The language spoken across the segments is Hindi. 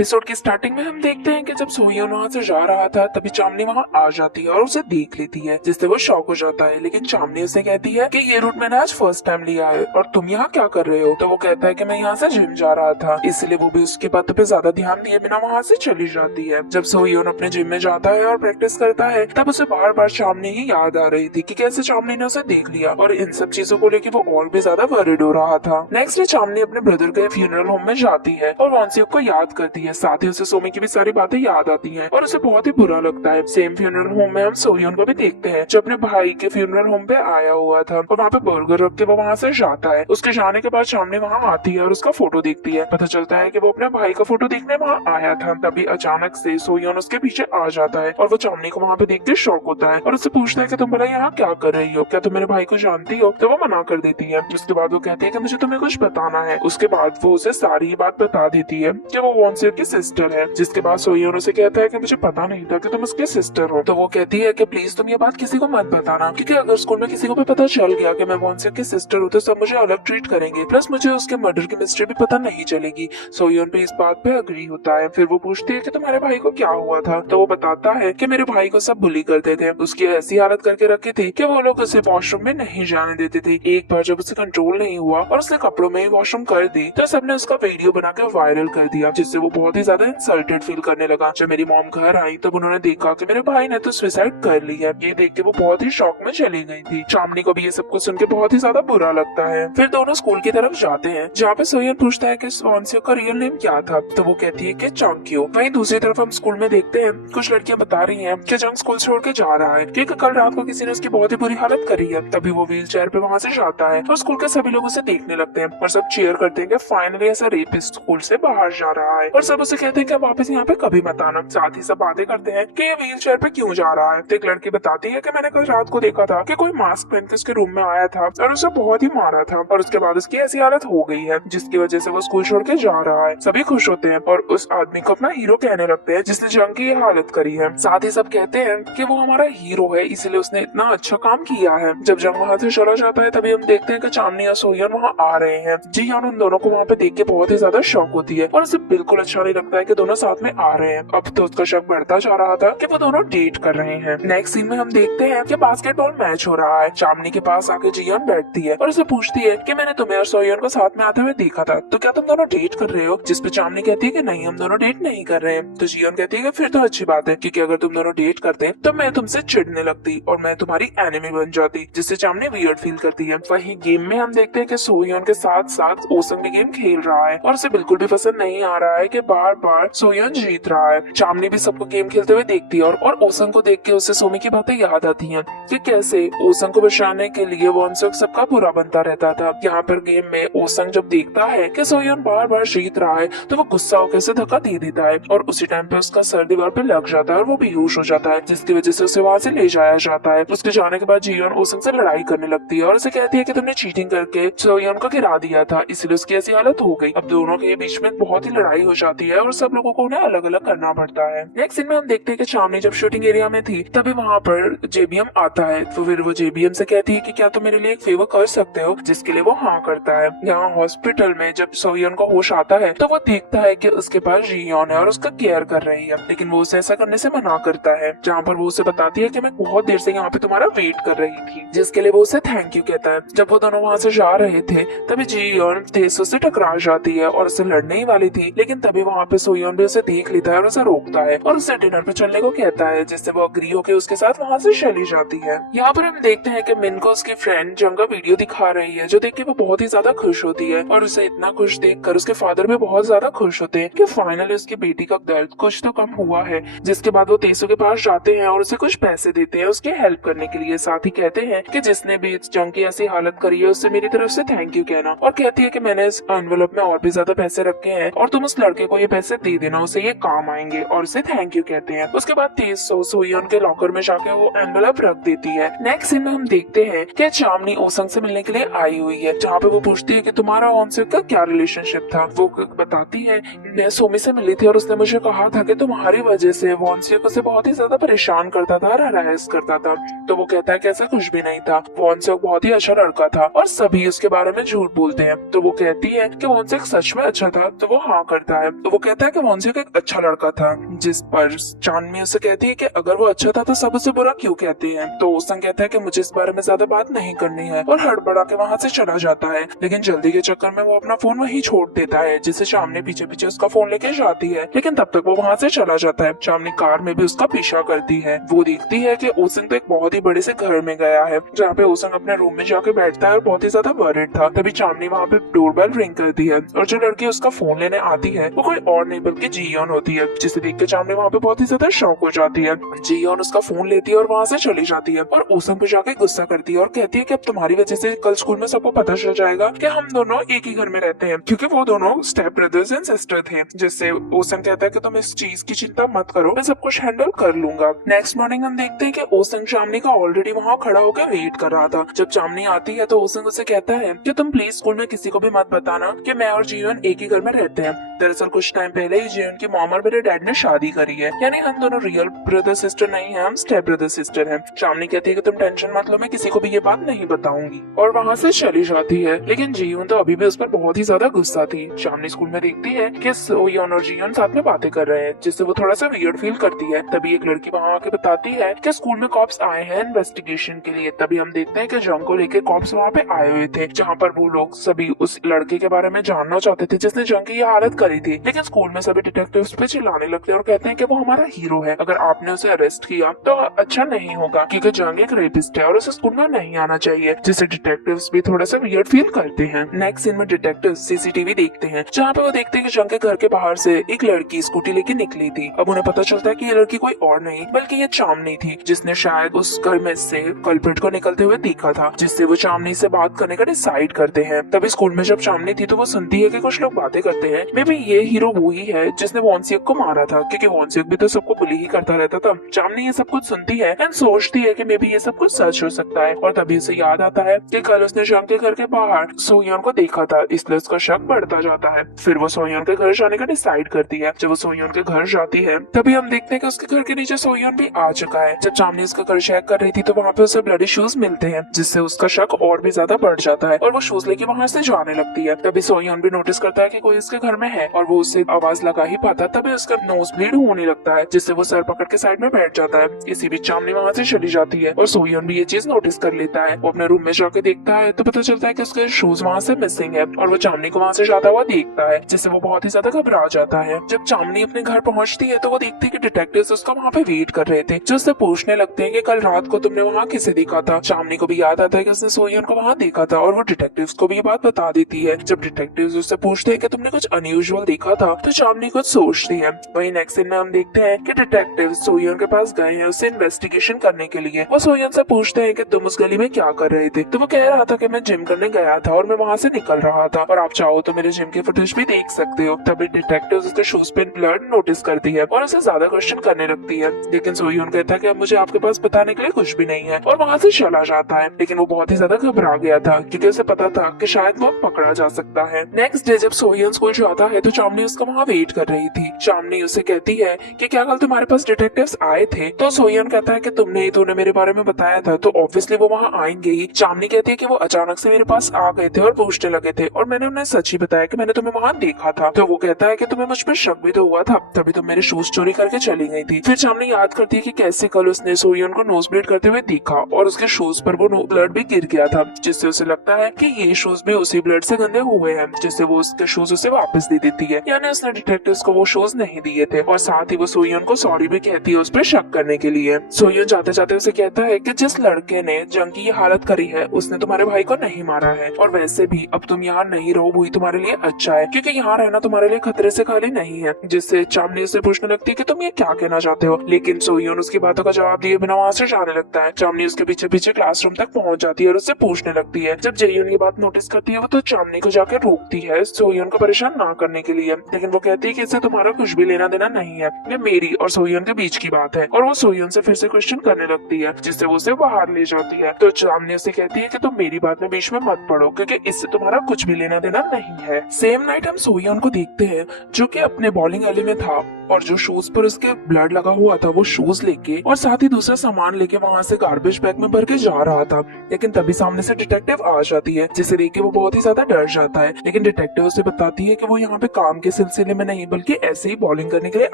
एपिसोड की स्टार्टिंग में हम देखते हैं कि जब सोहियोन वहाँ से जा रहा था तभी चामनी वहाँ आ जाती है और उसे देख लेती है, जिससे वो शॉक हो जाता है। लेकिन चामनी उसे कहती है कि ये रूट मैंने आज फर्स्ट टाइम लिया है और तुम यहाँ क्या कर रहे हो। तो वो कहता है कि मैं यहाँ से जिम जा रहा था, इसलिए वो भी उसकी बातों पे ज्यादा ध्यान दिए बिना वहाँ से चली जाती है। जब सोहियोन अपने जिम में जाता है और प्रैक्टिस करता है तब उसे बार बार चामनी ही याद आ रही थी कि कैसे चामनी ने उसे देख लिया, और इन सब चीजों को लेकर वो और भी ज्यादा वरिड हो रहा था। नेक्स्ट डे चामनी अपने ब्रदर के फ्यूनरल होम में जाती है और वॉन्सियोक को याद करती है, साथ ही उसे सोमी की भी सारी बातें याद आती हैं और उसे बहुत ही बुरा लगता है। सेम फ्यूनरल होम में हम सोहियोन को भी देखते हैं जो अपने भाई के फ्यूनरल होम पे आया हुआ था और वहाँ पे बर्गर रख के वो वहाँ से जाता है। उसके जाने के बाद चामनी वहाँ आती है और उसका फोटो देखती है। पता चलता है कि वो अपने भाई का फोटो देखने वहाँ आया था। तभी अचानक से सोहियोन उसके पीछे आ जाता है और वो चामनी को वहाँ पे देख के शॉक होता है और उससे पूछता है कि तुम भला यहाँ क्या कर रही हो, क्या तुम मेरे भाई को जानती हो। तो वो मना कर देती है। उसके बाद वो कहती है कि मुझे तुम्हें कुछ बताना है। उसके बाद वो उसे सारी बात बता देती है कि वो वॉन्सियोक की सिस्टर है। जिसके बाद सोहियोन उसे कहता है कि मुझे पता नहीं था कि तुम उसके सिस्टर हो। तो वो कहती है कि प्लीज तुम ये बात किसी को मत बताना, क्योंकि अगर स्कूल में किसी को भी पता चल गया कि मैं वॉन्सियोक की सिस्टर हूँ तो सब मुझे अलग ट्रीट करेंगे, प्लस मुझे उसके मर्डर की मिस्ट्री भी पता नहीं चलेगी। सोहियोन पे इस बात पे अग्री होता है। फिर वो पूछती है कि तुम्हारे भाई को क्या हुआ था। तो वो बताता है कि मेरे भाई को सब बुली करते थे, उसकी ऐसी हालत करके रखी थी कि वो लोग उसे वॉशरूम में नहीं जाने देते थे। एक बार जब उसे कंट्रोल नहीं हुआ और उसने कपड़ों में ही वॉशरूम कर दी तो सबने उसका वीडियो बनाकर वायरल कर दिया, जिससे वो बहुत ही ज्यादा इंसल्टेड फील करने लगा। जब मेरी मॉम घर आई तब उन्होंने देखा कि मेरे भाई ने तो सुसाइड कर ली है। ये देख के वो बहुत ही शॉक में चली गई थी। चामनी को भी ये सब कुछ सुन के बहुत ही ज्यादा बुरा लगता है। फिर दोनों स्कूल की तरफ जाते हैं जहाँ पे सोहियोन पूछता है कि वॉन्सियोक का रियल नेम क्या था। तो वो कहती है कि चांग्क्यो। वहीं दूसरी तरफ हम स्कूल में देखते हैं कुछ लड़कियां बता रही हैं कि जंग स्कूल छोड़ के जा रहा है क्योंकि कल रात को किसी ने उसकी बहुत ही बुरी हालत करी है। तभी वो व्हील चेयर पे वहाँ से जाता है और स्कूल के सभी लोग उसे देखने लगते हैं और सब चीयर करते हैं कि फाइनली ऐसा रेपिस्ट स्कूल से बाहर जा रहा है। और सब उसे कहते हैं कि वापस यहाँ पे कभी मत आना। साथ ही सब बातें करते हैं कि ये व्हील चेयर पे क्यों जा रहा है। तो एक लड़की बताती है कि मैंने कल रात को देखा था कि कोई मास्क पहन के उसके रूम में आया था और उसे बहुत ही मारा था और उसके बाद उसकी ऐसी हालत हो गई है जिसकी वजह से वो स्कूल छोड़ के जा रहा है। सभी खुश होते हैं और उस आदमी को अपना हीरो कहने लगते हैं जिसने जंग की हालत करी है। साथ ही सब कहते हैं कि वो हमारा हीरो है, इसलिए उसने इतना अच्छा काम किया है। जब जंग वहाँ से चला जाता है तभी हम देखते हैं कि चामनी और सोहियोन वहाँ आ रहे हैं। जी हाँ, उन दोनों को वहाँ पे देख के बहुत ही ज्यादा शौक होती है और उसे बिल्कुल अच्छा नहीं लगता है कि दोनों साथ में आ रहे हैं। अब तो उसका शक बढ़ता जा रहा था कि वो दोनों डेट कर रहे हैं। नेक्स्ट सीन में हम देखते हैं कि बास्केटबॉल मैच हो रहा है। चामनी के पास आके जियान बैठती है और उसे पूछती है कि मैंने तुम्हें और सोहियोन को साथ में आते हुए देखा था, तो क्या तुम दोनों डेट कर रहे हो। जिस पे चामनी कहती है कि नहीं, हम दोनों डेट नहीं कर रहे हैं। तो जियान कहती है कि फिर तो अच्छी बात है, क्योंकि अगर तुम दोनों डेट करते तो मैं तुमसे चिढ़ने लगती और मैं तुम्हारी एनिमी बन जाती, जिससे चामनी वियर्ड फील करती है। वहीं गेम में हम देखते हैं कि सोहियोन के साथ साथ ओसंग भी गेम खेल रहा है और उसे बिल्कुल भी पसंद नहीं आ रहा है कि बार बार सोहियोन जीत रहा है। चामनी भी सबको गेम खेलते हुए देखती है और ओसंग को देख के उसे सोमी की बातें याद आती हैं कि कैसे ओसंग को बचाने के लिए वॉन्सियोक सबका बुरा बनता रहता था। यहाँ पर गेम में ओसंग जब देखता है कि सोहियोन बार बार जीत रहा है तो वो गुस्सा होकर उसे धक्का दे देता है और उसी टाइम पे उसका सर दीवार पे लग जाता है और वो बेहोश हो जाता है, जिसकी वजह से उसे वहाँ से ले जाया जाता है। उसके जाने के बाद जियोन ओसंग से लड़ाई करने लगती है और उसे कहती है कि तुमने चीटिंग करके सोहियोन को गिरा दिया था, इसलिए उसकी ऐसी हालत हो गई। अब दोनों के बीच में बहुत ही लड़ाई हो जाती है और सब लोगों को उन्हें अलग अलग करना पड़ता है। नेक्स्ट सीन में हम देखते हैं कि चामनी जब शूटिंग एरिया में थी तभी वहाँ पर जेबीएम आता है। तो फिर वो जेबीएम से कहती है कि क्या तुम मेरे लिए एक फेवर कर सकते हो, जिसके लिए वो हाँ करता है। यहाँ हॉस्पिटल में जब सोहियोन को होश आता है तो वो देखता है कि उसके पास जियोन है और उसका केयर कर रही है, लेकिन वो उसे ऐसा करने से मना करता है। जहाँ पर वो उसे बताती है कि मैं बहुत देर से यहाँ पे तुम्हारा वेट कर रही थी, जिसके लिए वो उसे थैंक यू कहता है। जब वो दोनों वहाँ से जा रहे थे तभी जियोन तेज से टकरा जाती है और उससे लड़ने ही वाली थी, लेकिन तभी वहाँ पे सोहियोन भी उसे देख लेता है और उसे रोकता है और उसे डिनर पे चलने को कहता है, जिससे वो अग्री होकर उसके साथ वहाँ से चली जाती है। यहाँ पर हम देखते हैं कि मिन को उसकी फ्रेंड जंग का वीडियो दिखा रही है, जो देख के वो बहुत ही ज्यादा खुश होती है और उसे इतना खुश देखकर उसके फादर भी बहुत ज्यादा खुश होते हैं कि फाइनली उसकी बेटी का दर्द कुछ तो कम हुआ है। जिसके बाद वो तेसु के पास जाते हैं और उसे कुछ पैसे देते हैं उसके हेल्प करने के लिए। साथ ही कहते हैं कि जिसने भी इस जंग की ऐसी हालत करी है उससे मेरी तरफ से थैंक यू कहना, और कहती है कि मैंने इस एनवेलप में और भी ज्यादा पैसे रखे हैं और तुम उस लड़के को ये पैसे दे देना, उसे ये काम आएंगे, और उसे थैंक यू कहते हैं। उसके बाद तेसु सोहियोन के लॉकर में जाके वो एनवेलप रख देती है। नेक्स्ट सीन में हम देखते हैं कि चामनी ओसंग से मिलने के लिए आई हुई है, जहाँ पे वो पूछती है कि तुम्हारा वॉन्सियोक का क्या रिलेशनशिप था। वो बताती है मैं सोमी से मिली थी और उसने मुझे कहा था कि तुम्हारी वजह से वॉन्सियोक उसे बहुत ही ज्यादा परेशान करता था और हरास करता था। तो वो कहता है कि ऐसा कुछ भी नहीं था, वॉन्सियोक बहुत ही अच्छा लड़का था और सभी उसके बारे में झूठ बोलते हैं। तो वो कहती है कि वॉन्सियोक सच में अच्छा था, तो वो हाँ करता है। तो वो कहता है कि वॉन्सियक एक अच्छा लड़का था, जिस पर चांदनी उसे कहती है कि अगर वो अच्छा था तो सब उसे बुरा क्यों कहते हैं। तो ओसंग कहता है कि मुझे इस बारे में ज्यादा बात नहीं करनी है और हड़बड़ा के वहाँ से चला जाता है, लेकिन जल्दी के चक्कर में वो अपना फोन वहीं छोड़ देता है, जिसे चांदनी पीछे पीछे उसका फोन लेके जाती है, लेकिन तब तक वो वहाँ से चला जाता है। चांदनी कार में भी उसका पीछा करती है। वो देखती है कि ओसंग तो एक बहुत ही बड़े से घर में गया है, जहाँ पे ओसंग अपने रूम में जाके बैठता है और बहुत ही ज्यादा वरिड था। तभी चांदनी वहाँ पे डोरबेल रिंग करती है और जो लड़की उसका फोन लेने आती है वो कोई और नहीं बल्कि जीयोन होती है, जिसे देख के चांदनी वहाँ पे बहुत ही ज्यादा शौक हो जाती है। जीयोन उसका फोन लेती है और वहाँ से चली जाती है और ओसंग पे जाके गुस्सा करती है और कहती है कि अब तुम्हारी वजह से कल स्कूल में सबको पता चल जाएगा कि हम दोनों एक ही घर में रहते हैं, क्योंकि वो दोनों स्टेप ब्रदर्स एंड सिस्टर थे। जिससे ओसंग कहता है कि तुम इस चीज की चिंता मत करो, मैं सब कुछ हैंडल कर लूंगा। नेक्स्ट मॉर्निंग हम देखते हैं कि ओसंग चांदनी का ऑलरेडी वहाँ खड़ा होकर वेट कर रहा था। जब चांदनी आती है तो ओसंग उसे कहता है कि तुम प्लीज स्कूल में किसी को भी मत बताना कि मैं और जीवन एक ही घर में रहते हैं। दरअसल कुछ टाइम पहले ही जीवन की मॉम और मेरे डैड ने शादी करी है, यानी हम दोनों रियल ब्रदर सिस्टर नहीं है, हम स्टेप ब्रदर सिस्टर हैं। चांदनी कहती है कि तुम टेंशन मत लो, मैं किसी को भी ये बात नहीं बताऊंगी, और वहाँ से चली जाती है। लेकिन जीवन तो अभी भी उस पर बहुत ही ज्यादा गुस्सा थी। चांदनी स्कूल में देखती है कि सोयोन और जीवन साथ में बातें कर रहे हैं, जिससे वो थोड़ा सा वियर्ड फील करती है। तभी एक लड़की वहाँ आके बताती है कि स्कूल में कॉप्स आए हैं इन्वेस्टिगेशन के लिए। तभी हम देखते हैं कि जंग को लेकर कॉप्स वहाँ पे आए हुए थे, जहाँ पर वो लोग सभी उस लड़के के बारे में जानना चाहते थे जिसने जंग की ये हालत करी थी। लेकिन स्कूल में सभी डिटेक्टिव्स पे चिल्लाने लगते और कहते हैं कि वो हमारा हीरो है, अगर आपने उसे अरेस्ट किया तो अच्छा नहीं होगा, क्योंकि जंग एक रेपिस्ट है और उसे स्कूल में नहीं आना चाहिए, जिससे डिटेक्टिव्स भी थोड़ा सा वियर्ड फील करते हैं। नेक्स्ट सीन में डिटेक्टिव्स सीसीटीवी देखते हैं, जहाँ पे वो देखते हैं कि जंग के घर के बाहर से एक लड़की स्कूटी लेके निकली थी। अब उन्हें पता चलता है कि ये लड़की कोई और नहीं बल्कि ये चांदनी थी, जिसने शायद उस घर में से कल्प्रिट को निकलते हुए देखा था, जिससे वो चांदनी से बात करने का डिसाइड करते हैं। तभी स्कूल में जब चांदनी थी तो वो सुनती है कि कुछ लोग बातें करते हैं, मे बी ये हीरो वो ही है जिसने वॉन्सियक को मारा था, क्योंकि वॉन्सियक भी तो सबको बुली ही करता रहता था। चांदनी ये सब कुछ सुनती है एंड सोचती है कि मे बी ये सब कुछ सच हो सकता है, और तभी उसे याद आता है कि कल उसने जंग के घर के बाहर सोयोन को देखा था, इसलिए उसका शक बढ़ता जाता है। फिर वो सोयोन के घर जाने का डिसाइड करती है। जब वो सोयोन के घर जाती है तभी हम देखते हैं कि उसके घर के नीचे सोयोन भी आ चुका है। जब चांदनी उसका घर चेक कर रही थी तो वहाँ पे उसे ब्लडी शूज मिलते हैं, जिससे उसका शक और भी ज्यादा बढ़ जाता है और वो शूज लेके वहाँ से जाने लगती है। तभी सोयोन भी नोटिस करता है कि कोई उसके घर में है और वो उससे आवाज लगा ही पाता, तभी उसका नोज ब्लीड होने लगता है, जिससे वो सर पकड़ के साइड में बैठ जाता है। इसी बीच चांदनी वहाँ से चली जाती है और सोयोन भी ये चीज नोटिस कर लेता है। वो अपने रूम में जाके देखता है तो पता चलता है कि उसके शूज वहाँ से मिसिंग है और वो चांदनी को वहाँ से जाता हुआ देखता है, जिससे वो बहुत ही ज्यादा घबरा जाता है। जब चांदनी अपने घर पहुँचती है तो वो देखती है कि डिटेक्टिव्स उसका वहाँ पे वेट कर रहे थे, जो उससे पूछने लगते हैं कि कल रात को तुमने वहाँ किसे देखा था। चांदनी को भी याद आता है कि उसने सोयोन को वहाँ देखा था और वो डिटेक्टिव्स को भी ये बात बता देती है। जब डिटेक्टिव्स उससे पूछते हैं कि तुमने कुछ अनयूजुअल देखा था तो चांदनी कुछ सोचती है। वही नेक्स्ट सीन में हम देखते हैं कि डिटेक्टिव सोयोन के पास गए हैं उससे इन्वेस्टिगेशन करने के लिए। वो सोयोन से पूछते हैं कि तुम उस गली में क्या कर रहे थे, तो वो कह रहा था कि मैं जिम करने गया था और मैं वहाँ से निकल रहा था और आप चाहो तो मेरे जिम के फुटेज भी देख सकते हो। तभी डिटेक्टिव उसके शूज पे ब्लड नोटिस करती है और उसे ज्यादा क्वेश्चन करने लगती है, लेकिन सोयोन कहता है कि अब मुझे आपके पास बताने के लिए कुछ भी नहीं है और वहाँ से चला जाता है। लेकिन वो बहुत ही ज्यादा घबरा गया था क्योंकि उसे पता था कि शायद वो पकड़ा जा सकता है। नेक्स्ट डे जब सोयोन स्कूल जाता है तो चांदनी उसका वहाँ वेट कर रही थी। चांदनी उसे कहती है कि क्या कल तुम्हारे पास डिटेक्टिव्स आए थे, तो सोयोन कहता है कि तूने मेरे बारे में बताया था तो ऑब्वियसली वो वहाँ आएंगे ही। चांदनी कहती है कि वो अचानक से मेरे पास आ गए थे और पूछने लगे थे और मैंने उन्हें सच ही बताया कि मैंने तुम्हें वहाँ देखा था। तो वो कहता है कि तुम्हें मुझ पर शक भी तो हुआ था, तभी तुम मेरे शूज चोरी करके चली गई थी। फिर चांदनी याद करती है कि कैसे कल उसने सोयोन को नोज ब्लीड करते हुए देखा और उसके शूज पर वो ब्लड भी गिर गया था, जिससे उसे लगता है कि ये शूज भी उसी ब्लड से गंदे हुए हैं, जिससे वो उसके शूज उसे वापस दे देती है, यानी उसने डिटेक्टिव्स को वो शूज नहीं दिए थे। और साथ ही वो सोयोन को सॉरी भी कहती है उस पर शक करने के लिए। सोयोन जाते जाते उसे कहता है कि जिस लड़के ने जंग की ये हालत करी है उसने तुम्हारे भाई को नहीं मारा है, और वैसे भी अब तुम यहाँ नहीं रहो वही तुम्हारे लिए अच्छा है, क्योंकि यहाँ रहना तुम्हारे लिए खतरे से खाली नहीं है। जिससे चांदनी से पूछने लगती है कि तुम ये क्या कहना चाहते हो, लेकिन सोयोन उसकी बातों का जवाब दिए बिना वहाँ से जाने लगता है। चांदनी उसके पीछे पीछे क्लासरूम तक पहुँच जाती है और उससे पूछने लगती है। जब जेयून ये बात नोटिस करती है वो तो चांदनी को जाकर रोकती है सोयोन को परेशान ना करने के लिए, लेकिन वो कहती है कि इससे तुम्हारा कुछ भी लेना देना नहीं है, ये मेरी और सोयोन के बीच की बात है। और वो सोयोन से फिर से क्वेश्चन करने लगती है, जिससे वो उसे बाहर ले जाती है। तो चांदनी उसे कहती है कि तुम मेरी बात में बीच में मत पड़ो, क्योंकि इससे तुम्हारा कुछ भी लेना देना नहीं है। सेम नाइट हम सोयोन को देखते हैं जो कि अपने बॉलिंग एली में था और जो शूज पर उसके ब्लड लगा हुआ था वो शूज लेके और साथ ही दूसरा सामान लेके वहाँ से गार्बेज बैग में भर के जा रहा था। लेकिन तभी सामने से डिटेक्टिव आ जाती है, जिसे देख के वो बहुत ही ज्यादा डर जाता है। लेकिन डिटेक्टिव उसे बताती है कि वो यहाँ पे काम के के सिलसिले में नहीं बल्कि ऐसे ही बॉलिंग करने के लिए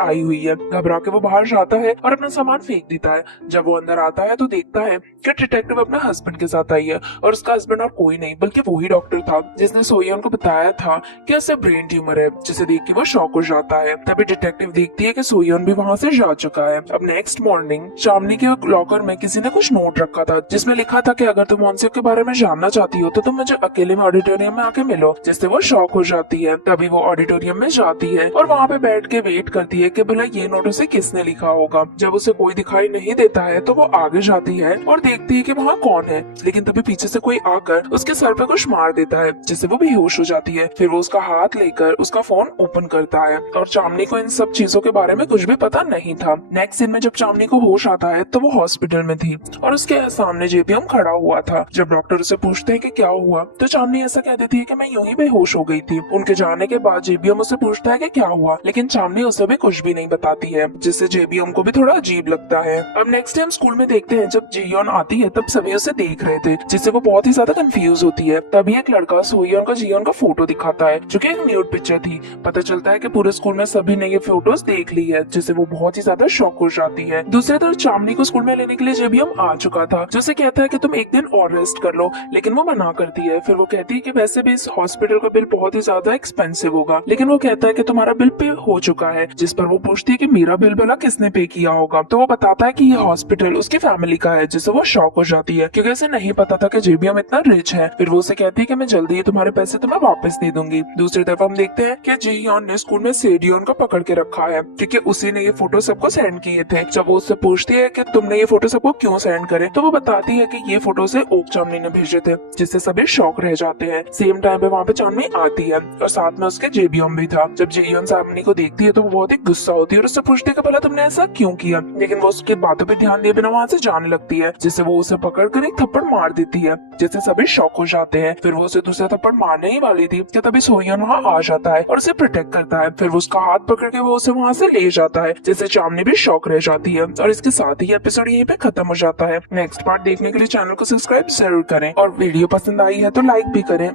आई हुई है। घबरा के वो बाहर जाता है और अपना सामान फेंक देता है। जब वो अंदर आता है तो देखता है कि डिटेक्टिव अपने हस्बैंड के साथ आई है और उसका हस्बैंड और कोई नहीं बल्कि वही डॉक्टर था जिसने सोयन को बताया था कि उसे ब्रेन ट्यूमर है, जिसे देख के वो शॉक हो जाता है। तभी डिटेक्टिव देखती है कि सोयन भी वहाँ से जा चुका है। अब नेक्स्ट मॉर्निंग चांदनी के लॉकर में किसी ने कुछ नोट रखा था जिसमें लिखा था कि अगर तुम वॉन्सिक के बारे में जानना चाहती हो तो तुम मुझे अकेले में ऑडिटोरियम में आके मिलो, जिससे वो शॉक हो जाती है। तभी वो ऑडिटोरियम में जाती है और वहाँ पे बैठ के वेट करती है कि भला ये नोट उसे किसने लिखा होगा। जब उसे कोई दिखाई नहीं देता है तो वो आगे जाती है और देखती है कि वहाँ कौन है, लेकिन तभी पीछे से कोई आकर उसके सर पे कुछ मार देता है जिससे वो बेहोश हो जाती है। फिर वो उसका हाथ लेकर उसका फोन ओपन करता है और चांदनी को इन सब चीजों के बारे में कुछ भी पता नहीं था। नेक्स्ट सीन में जब चांदनी को होश आता है तो वो हॉस्पिटल में थी और उसके सामने जेबीएम खड़ा हुआ था। जब डॉक्टर उसे पूछते हैं कि क्या हुआ तो चांदनी ऐसा कह देती है कि मैं यूं ही बेहोश हो गई थी। उनके जाने के बाद जेबीएम उसे पूछता है कि क्या हुआ, लेकिन चांदनी उसे भी कुछ भी नहीं बताती है, जिससे जेबीएम को भी थोड़ा अजीब लगता है। अब नेक्स्ट टाइम स्कूल में देखते हैं जब जियोन आती है तब सभी उसे देख रहे थे, जिससे वो बहुत ही ज्यादा कंफ्यूज होती है। तभी एक लड़का सोयन का जियोन का फोटो दिखाता है जो कि एक न्यूड पिक्चर थी। पता चलता है कि पूरे स्कूल में सभी ने ये फोटोज देख ली है, जिससे वो बहुत ही ज्यादा शॉक हो जाती है। दूसरी तरफ चांदनी को स्कूल में लेने के लिए जेबीएम आ चुका था, जो उसे कहता है कि तुम एक दिन और रेस्ट कर लो, लेकिन वो मना करती है। फिर वो कहती है कि वैसे भी इस हॉस्पिटल का बिल बहुत ही ज्यादा एक्सपेंसिव होगा, लेकिन वो कहता है कि तुम्हारा बिल पे हो चुका है। जिस पर वो पूछती है कि मेरा बिल भला किसने पे किया होगा, तो वो बताता है कि ये हॉस्पिटल उसकी फैमिली का है, जिससे वो शॉक हो जाती है क्योंकि उसे नहीं पता था कि जेबीएम इतना रिच है। फिर वो उसे कहती है कि मैं जल्दी ही तुम्हारे पैसे तुम्हें वापस दे दूंगी। दूसरी तरफ हम देखते हैं कि जियोन ने स्कूल में सेडियोन को पकड़ के रखा है क्योंकि उसी ने ये फोटो सबको सेंड किए थे। जब वो उससे पूछती है कि तुमने ये फोटो सबको क्यों सेंड करे, तो वो बताती है कि ये फोटो से ओक चांदनी ने भेजे थे, जिससे सभी शॉक रह जाते हैं। सेम टाइम पे वहाँ पे चांदनी आती है और साथ में उसके जेबीएम भी था। जब जियोन चांदनी को देखती है तो वो बहुत ही गुस्सा होती है और उससे पूछती है कि भला तुमने ऐसा क्यों किया, लेकिन वो उसकी बातों पे ध्यान दिए बिना वहाँ से जाने लगती है, जिससे वो उसे पकड़ कर एक थप्पड़ मार देती है, जिससे सभी शॉक हो जाते हैं। फिर वो उसे दूसरा थप्पड़ मारने ही वाली थी कि तभी सोयन वहाँ आ जाता है और उसे प्रोटेक्ट करता है। फिर वो उसका हाथ पकड़ के वो उसे वहाँ से ले जाता है, जिससे चांदनी भी शॉक रह जाती है। और इसके साथ ही एपिसोड यहीं पे खत्म हो जाता है। नेक्स्ट पार्ट देखने के लिए चैनल को सब्सक्राइब जरूर करें और वीडियो पसंद आई है तो लाइक भी करें।